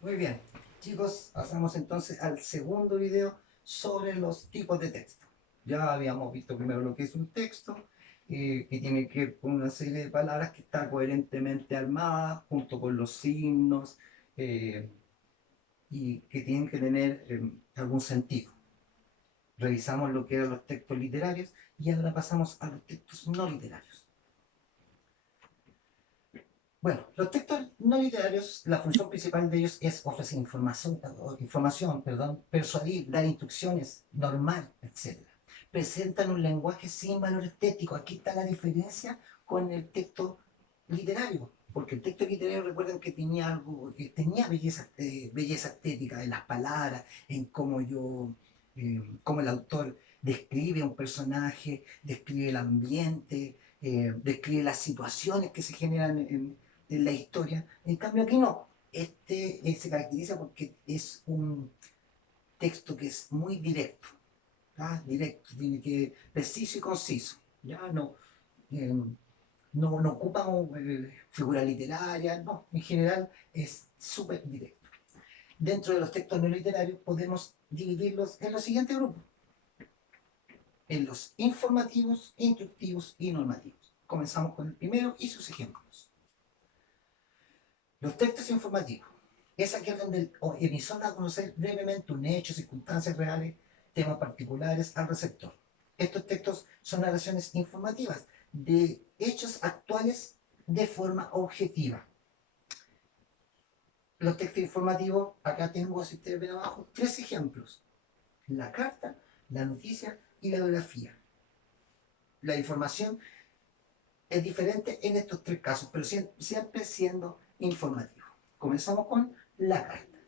Muy bien, chicos, pasamos entonces al segundo video sobre los tipos de texto. Ya habíamos visto primero lo que es un texto, que tiene que ver con una serie de palabras que está coherentemente armada, junto con los signos, eh, y que tienen que tener algún sentido. Revisamos lo que eran los textos literarios y ahora pasamos a los textos no literarios. Bueno, los textos no literarios, la función principal de ellos es ofrecer información, persuadir, dar instrucciones, normar, etcétera. Presentan un lenguaje sin valor estético. Aquí está la diferencia con el texto literario, porque el texto literario, recuerden que tenía algo, que tenía belleza estética en las palabras, en cómo el autor describe un personaje, describe el ambiente, describe las situaciones que se generan en la historia. En cambio aquí no. Se caracteriza porque es un texto que es muy directo, ¿ah? Directo, tiene que preciso y conciso. Ya eh, no ocupa figura literaria, no, en general es súper directo. Dentro de los textos no literarios podemos dividirlos en los siguientes grupos: en los informativos, instructivos y normativos. Comenzamos con el primero y sus ejemplos. Los textos informativos es aquel donde el emisor da a conocer brevemente un hecho, circunstancias reales, temas particulares al receptor. Estos textos son narraciones informativas de hechos actuales de forma objetiva. Los textos informativos, acá tengo, si ustedes ven abajo, tres ejemplos: la carta, la noticia y la biografía. La información es diferente en estos tres casos, pero siempre siendo informativo. Comenzamos con la carta.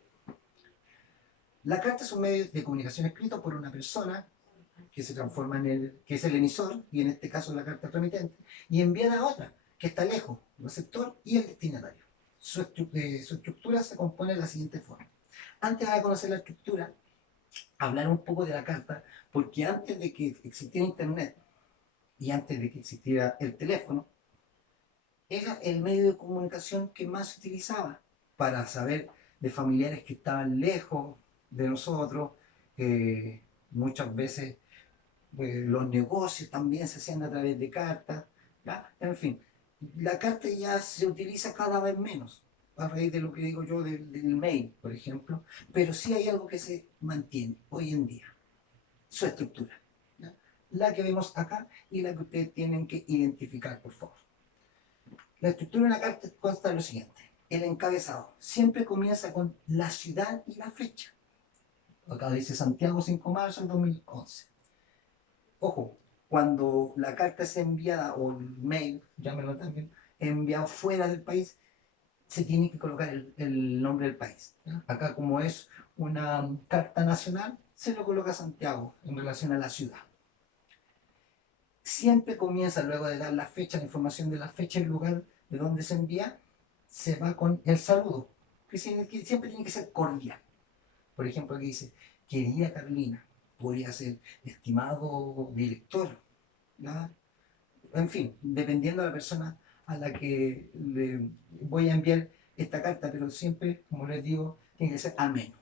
La carta es un medio de comunicación escrito por una persona que se transforma que es el emisor, y en este caso la carta remitente, y enviada a otra, que está lejos, el receptor y el destinatario. Su estructura se compone de la siguiente forma. Antes de conocer la estructura, hablar un poco de la carta, porque antes de que existiera Internet y antes de que existiera el teléfono, era el medio de comunicación que más se utilizaba para saber de familiares que estaban lejos de nosotros. Muchas veces los negocios también se hacían a través de cartas, ¿ya? En fin, la carta ya se utiliza cada vez menos a raíz de lo que digo yo del mail, por ejemplo, pero sí hay algo que se mantiene hoy en día: su estructura, ¿ya? La que vemos acá y la que ustedes tienen que identificar, por favor. La estructura de una carta consta de lo siguiente: el encabezado siempre comienza con la ciudad y la fecha. Acá dice Santiago 5 de marzo del 2011. Ojo, cuando la carta es enviada, o el mail, llámenlo también, enviado fuera del país, se tiene que colocar el nombre del país, ¿ya? Acá, como es una carta nacional, se lo coloca Santiago en relación a la ciudad. Siempre comienza, luego de dar la fecha, la información de la fecha y el lugar de donde se envía, se va con el saludo, que siempre tiene que ser cordial. Por ejemplo, aquí dice: querida Carolina, podría ser estimado director, ¿ya? En fin, dependiendo de la persona a la que le voy a enviar esta carta, pero siempre, como les digo, tiene que ser ameno.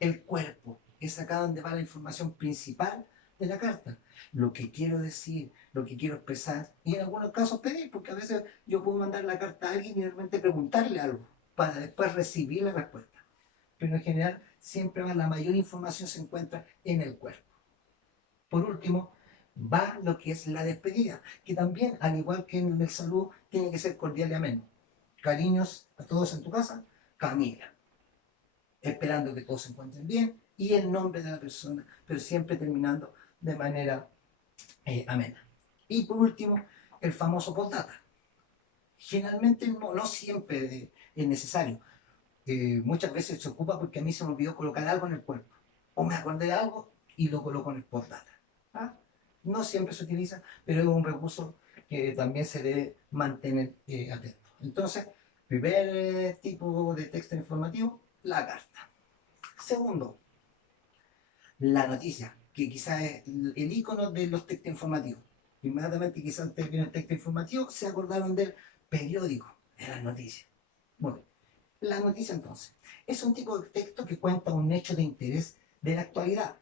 El cuerpo es acá donde va la información principal de la carta: lo que quiero decir, lo que quiero expresar, y en algunos casos pedir, porque a veces yo puedo mandar la carta a alguien y realmente preguntarle algo para después recibir la respuesta. Pero en general siempre va, la mayor información se encuentra en el cuerpo. Por último, va lo que es la despedida, que también, al igual que en el saludo, tiene que ser cordial y ameno. Cariños a todos en tu casa, Camila. Esperando que todos se encuentren bien y el nombre de la persona, pero siempre terminando de manera amena. Y por último, el famoso postdata. Generalmente no siempre es necesario. Muchas veces se ocupa porque a mí se me olvidó colocar algo en el cuerpo, o me acordé de algo y lo coloco en el postdata. ¿Ah? No siempre se utiliza, pero es un recurso que también se debe mantener atento. Entonces, primer tipo de texto informativo: la carta. Segundo, la noticia, que quizás es el icono de los textos informativos. Inmediatamente, quizás ustedes vieron el texto informativo, se acordaron del periódico, de las noticias. Muy bien. La noticia entonces es un tipo de texto que cuenta un hecho de interés de la actualidad.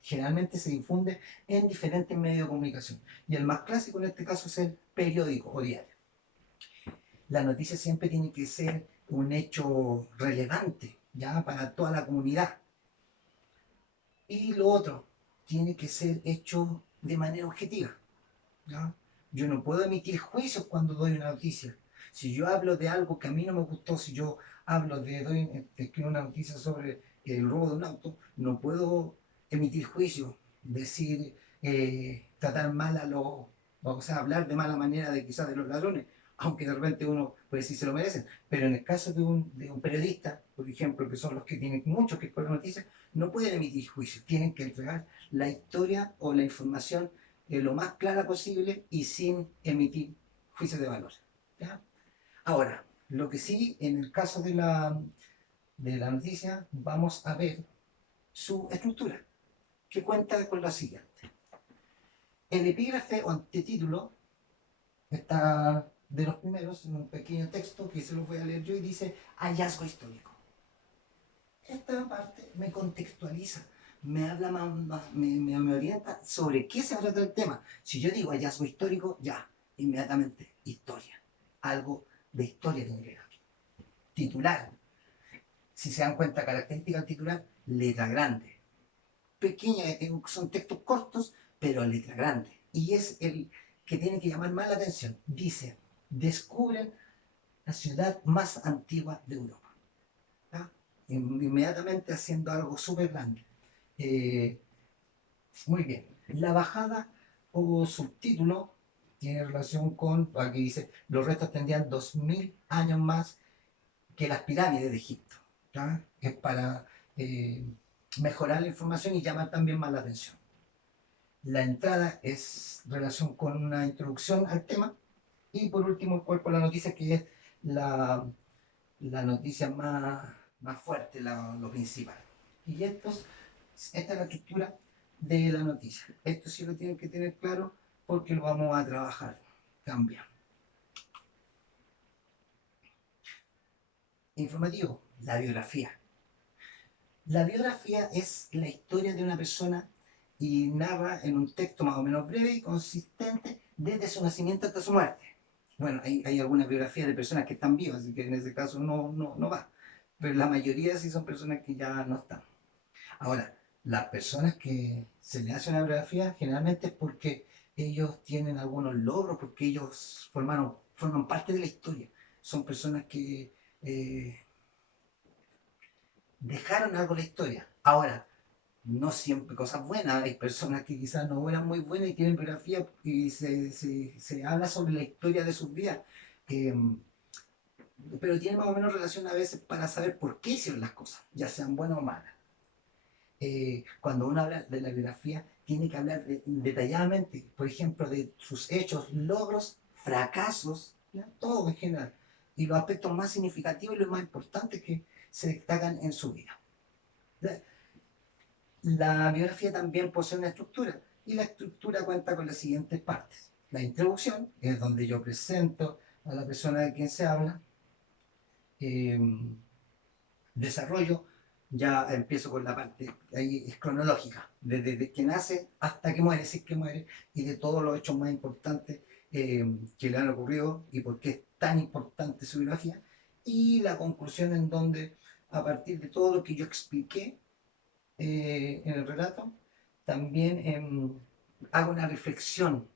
Generalmente se difunde en diferentes medios de comunicación. Y el más clásico en este caso es el periódico o diario. La noticia siempre tiene que ser un hecho relevante, ya, para toda la comunidad. Y lo otro, tiene que ser hecho de manera objetiva, ¿ya? Yo no puedo emitir juicios cuando doy una noticia. Si yo hablo de algo que a mí no me gustó, si yo escribo una noticia sobre el robo de un auto, no puedo emitir juicios, decir, tratar mal a los, o sea, hablar de mala manera de quizás de los ladrones, aunque de repente uno puede decir se lo merecen. Pero en el caso de un periodista, por ejemplo, que son los que tienen mucho que ver con la noticia, no pueden emitir juicios, tienen que entregar la historia o la información lo más clara posible y sin emitir juicios de valor, ¿ya? Ahora, lo que sí, en el caso de la noticia, vamos a ver su estructura, que cuenta con lo siguiente. El epígrafe o antetítulo está de los primeros, en un pequeño texto que se los voy a leer yo y dice hallazgo histórico. Esta parte me contextualiza, me habla me orienta sobre qué se trata el tema. Si yo digo hallazgo histórico, ya, inmediatamente, historia. Algo de historia tiene que ver. Titular. Si se dan cuenta, característica del titular, letra grande. Pequeña, son textos cortos, pero letra grande. Y es el que tiene que llamar más la atención. Dice, descubren la ciudad más antigua de Europa. ¿Ya? Inmediatamente haciendo algo súper grande. Eh, Muy bien. La bajada o subtítulo tiene relación con, aquí dice, los restos tendrían 2000 años más que las pirámides de Egipto. ¿Ya? Es para mejorar la información y llamar también más la atención. La entrada es relación con una introducción al tema. Y por último, el cuerpo de la noticia, que es la, la noticia más fuerte, lo principal. Y esta es la estructura de la noticia. Esto sí lo tienen que tener claro porque lo vamos a trabajar. Cambia. Informativo, la biografía. La biografía es la historia de una persona y narra en un texto más o menos breve y consistente desde su nacimiento hasta su muerte. Bueno, hay algunas biografías de personas que están vivas, así que en ese caso no va. Pero la mayoría sí son personas que ya no están. Ahora, las personas que se le hace una biografía generalmente es porque ellos tienen algunos logros, porque ellos forman parte de la historia. Son personas que dejaron algo en la historia. Ahora, no siempre cosas buenas, hay personas que quizás no eran muy buenas y tienen biografía y se habla sobre la historia de sus vidas. Eh, pero tiene más o menos relación a veces para saber por qué hicieron las cosas, ya sean buenas o malas. Cuando uno habla de la biografía, tiene que hablar detalladamente, por ejemplo, de sus hechos, logros, fracasos, ¿ya? Todo en general. Y los aspectos más significativos y los más importantes que se destacan en su vida. La biografía también posee una estructura y la estructura cuenta con las siguientes partes. La introducción, que es donde yo presento a la persona de quien se habla. Eh, Desarrollo, ya empiezo con la parte, ahí es cronológica, desde que nace hasta que muere, si es que muere, y de todos los hechos más importantes que le han ocurrido y por qué es tan importante su biografía. Y la conclusión en donde, a partir de todo lo que yo expliqué en el relato, también hago una reflexión,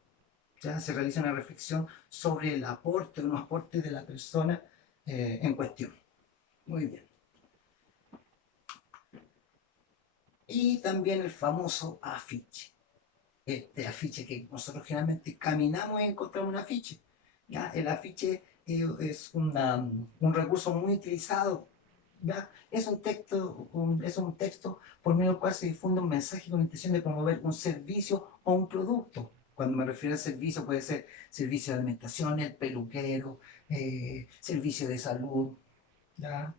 ya se realiza una reflexión sobre el aporte o no aporte de la persona en cuestión. Muy bien. Y también el famoso afiche. Este afiche que nosotros generalmente caminamos y encontramos un afiche. ¿Ya? El afiche es un recurso muy utilizado. ¿Ya? Es un texto por medio del cual se difunde un mensaje con la intención de promover un servicio o un producto. Cuando me refiero a servicio, puede ser servicio de alimentación, el peluquero, servicio de salud, ¿ya?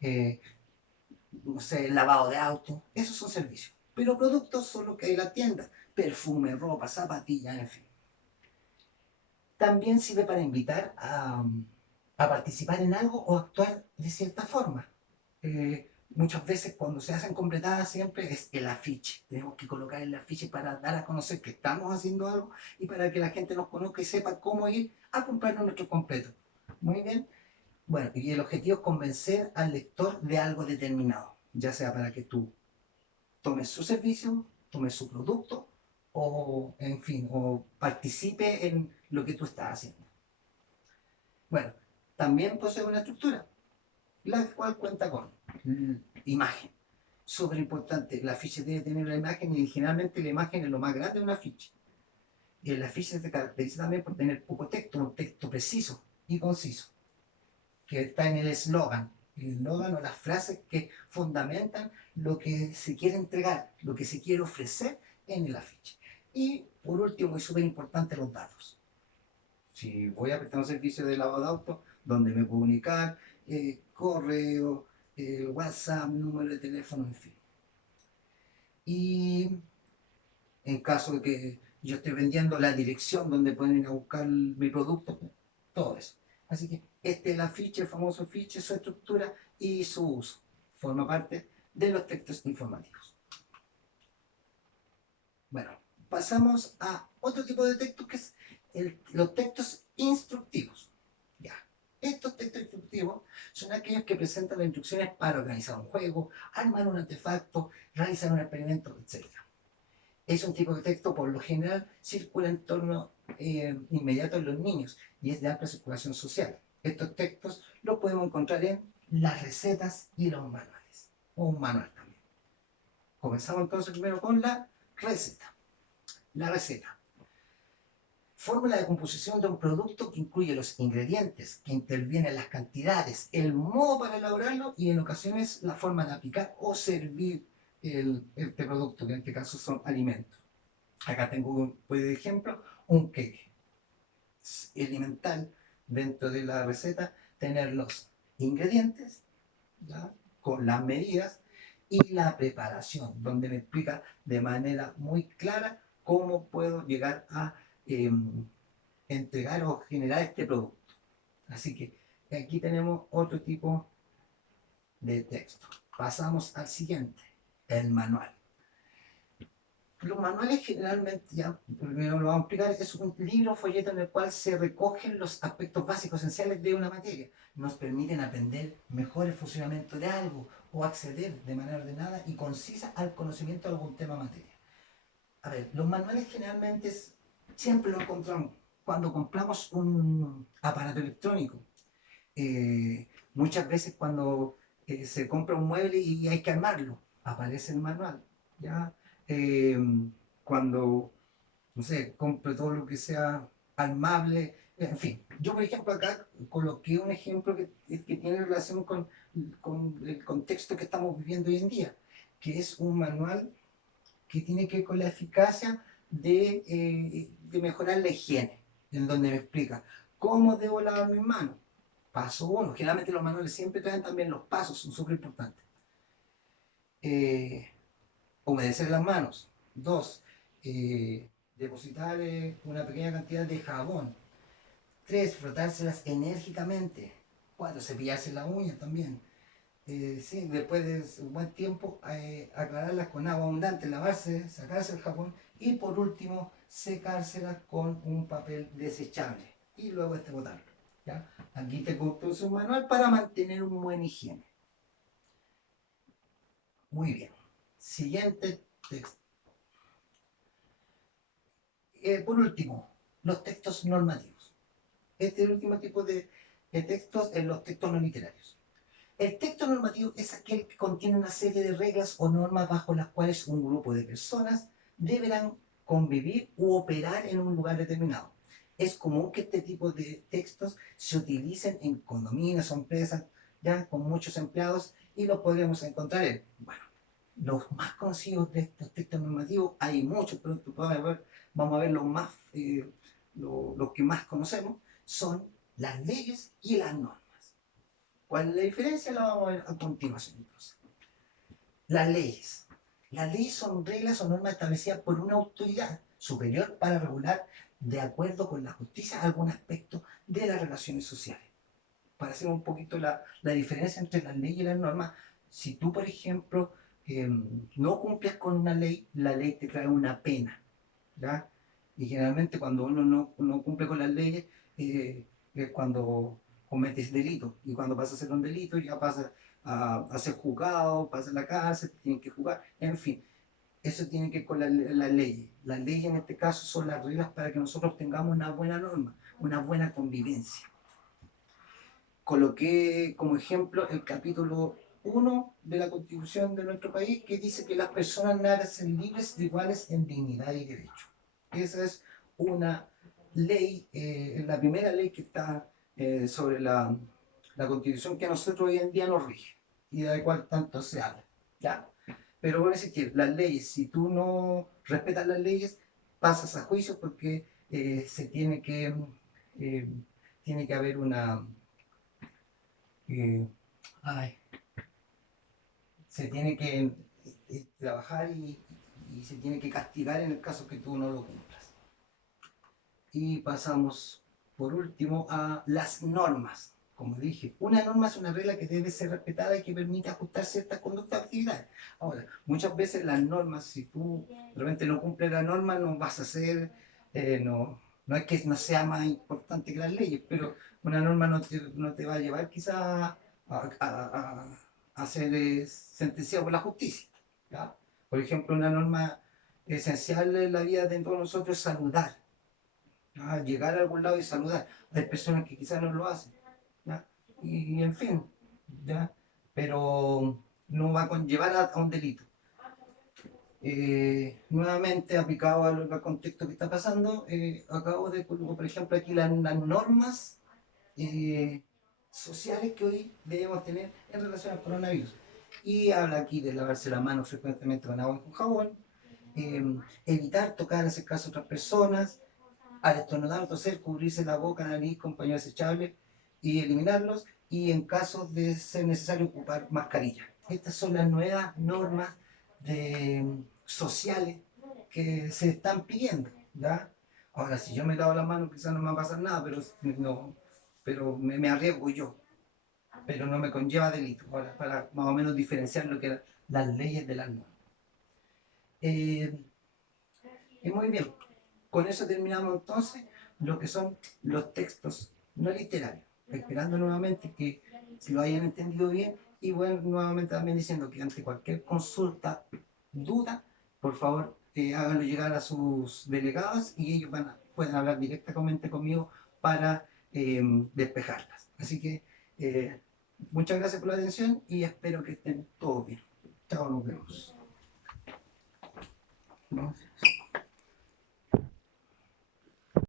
Eh, no sé, lavado de auto, esos son servicios. Pero productos son los que hay en la tienda, perfume, ropa, zapatillas, en fin. También sirve para invitar a participar en algo o actuar de cierta forma. Muchas veces cuando se hacen completadas siempre es el afiche. Tenemos que colocar el afiche para dar a conocer que estamos haciendo algo y para que la gente nos conozca y sepa cómo ir a comprarnos nuestro completo. Muy bien. Bueno, y el objetivo es convencer al lector de algo determinado, ya sea para que tú tomes su servicio, tomes su producto o, en fin, o participe en lo que tú estás haciendo. Bueno, también posee una estructura, la cual cuenta con imagen. Súper importante, la ficha debe tener una imagen y generalmente la imagen es lo más grande de una ficha. Y la ficha se caracteriza también por tener poco texto, un texto preciso y conciso, que está en el eslogan o las frases que fundamentan lo que se quiere entregar, lo que se quiere ofrecer en el afiche. Y por último, y súper importante, los datos. Si voy a prestar un servicio de lavado de auto, donde me puedo comunicar, correo, WhatsApp, número de teléfono, en fin. Y en caso de que yo esté vendiendo, la dirección donde pueden ir a buscar mi producto, todo eso. Así que este es el afiche, el famoso afiche, su estructura y su uso. Forma parte de los textos informativos. Bueno, pasamos a otro tipo de texto que es los textos instructivos. Ya. Estos textos instructivos son aquellos que presentan las instrucciones para organizar un juego, armar un artefacto, realizar un experimento, etc. Es un tipo de texto, por lo general, circula en torno inmediato en los niños y es de amplia circulación social. Estos textos los podemos encontrar en las recetas y los manuales, o un manual también. Comenzamos entonces primero con la receta. La receta. Fórmula de composición de un producto que incluye los ingredientes, que intervienen las cantidades, el modo para elaborarlo y en ocasiones la forma de aplicar o servir este producto, que en este caso son alimentos. Acá tengo, por ejemplo, un cake. Es elemental dentro de la receta tener los ingredientes, ¿ya?, con las medidas y la preparación, donde me explica de manera muy clara cómo puedo llegar a eh, entregar o generar este producto. Así que aquí tenemos otro tipo de texto. Pasamos al siguiente, el manual. Los manuales generalmente, ya primero lo vamos a explicar, es un libro o folleto en el cual se recogen los aspectos básicos esenciales de una materia. Nos permiten aprender mejor el funcionamiento de algo o acceder de manera ordenada y concisa al conocimiento de algún tema o materia. A ver, los manuales generalmente siempre lo encontramos cuando compramos un aparato electrónico. Muchas veces cuando se compra un mueble y hay que armarlo, aparece el manual, ¿ya? Eh, Cuando, no sé, compro todo lo que sea armable, en fin. Yo, por ejemplo, acá coloqué un ejemplo que tiene relación con el contexto que estamos viviendo hoy en día, que es un manual que tiene que ver con la eficacia de mejorar la higiene, en donde me explica cómo debo lavar mis manos. Paso uno. Generalmente los manuales siempre traen también los pasos, son súper importantes. Eh, Humedecer las manos. Dos, depositar una pequeña cantidad de jabón. Tres, frotárselas enérgicamente. Cuatro, cepillarse las uñas también. Sí, después de un buen tiempo, aclararlas con agua abundante, lavarse, sacarse el jabón y por último, secárselas con un papel desechable y luego botarlo. ¿Ya? Aquí te compuse un manual para mantener un buen higiene. Muy bien. Siguiente texto. Por último, los textos normativos. Este es el último tipo de textos en los textos no literarios. El texto normativo es aquel que contiene una serie de reglas o normas bajo las cuales un grupo de personas deberán convivir u operar en un lugar determinado. Es común que este tipo de textos se utilicen en condominios o empresas ya con muchos empleados y los podremos encontrar en, bueno, los más conocidos de estos textos normativos, hay muchos, pero vamos a ver los que más conocemos, son las leyes y las normas. ¿Cuál es la diferencia? La vamos a ver a continuación. Entonces. Las leyes. Las leyes son reglas o normas establecidas por una autoridad superior para regular, de acuerdo con la justicia, algún aspecto de las relaciones sociales. para hacer un poquito la diferencia entre las leyes y las normas, si tú, por ejemplo, no cumples con una ley, la ley te trae una pena, ¿ya? Y generalmente cuando uno no cumple con las leyes, es cuando cometes delito. Y cuando pasa a ser un delito, ya pasa a ser juzgado, pasa a la cárcel, tienen que jugar, en fin. Eso tiene que ver con las leyes. Las leyes en este caso son las reglas para que nosotros tengamos una buena norma, una buena convivencia. Coloqué como ejemplo el capítulo 1 de la Constitución de nuestro país, que dice que las personas nacen libres, iguales en dignidad y derecho. Esa es una ley, la primera ley que está sobre la Constitución que a nosotros hoy en día nos rige y de la cual tanto se habla. ¿Ya? Pero bueno, es decir, las leyes, si tú no respetas las leyes, pasas a juicio porque eh, tiene que haber una eh, ay, se tiene que trabajar y se tiene que castigar en el caso que tú no lo cumplas. Y pasamos por último a las normas. Como dije, una norma es una regla que debe ser respetada y que permite ajustar ciertas conductas o actividades. Ahora, muchas veces las normas, si tú realmente no cumples la norma, no vas a ser, no es que no sea más importante que las leyes, pero una norma no te va a llevar quizás a ser sentenciado por la justicia. ¿Ya? Por ejemplo, una norma esencial en la vida de todos nosotros es saludar. Llegar a algún lado y saludar. Hay personas que quizás no lo hacen, ¿ya? Y en fin, ¿ya? Pero no va a conllevar a un delito. Nuevamente, aplicado al contexto que está pasando, acabo de colocar, por ejemplo, aquí las normas eh, sociales que hoy debemos tener en relación al coronavirus. Y habla aquí de lavarse las manos frecuentemente con agua y con jabón, evitar tocar, en ese caso, a otras personas, al estornudar o toser, cubrirse la boca, nariz con pañuelos desechables y eliminarlos, y en caso de ser necesario ocupar mascarilla. Estas son las nuevas normas sociales que se están pidiendo, ¿ya? Ahora, si yo me lavo las manos, quizás no me va a pasar nada, pero me arriesgo yo, pero no me conlleva delito, para más o menos diferenciar lo que eran las leyes de las normas. Eh, y muy bien, con eso terminamos entonces lo que son los textos no literarios, esperando nuevamente que si lo hayan entendido bien y bueno, nuevamente también diciendo que ante cualquier consulta, duda, por favor háganlo llegar a sus delegadas y ellos pueden hablar directamente conmigo para despejarlas. Así que muchas gracias por la atención y espero que estén todos bien. Chao, nos vemos. ¿No?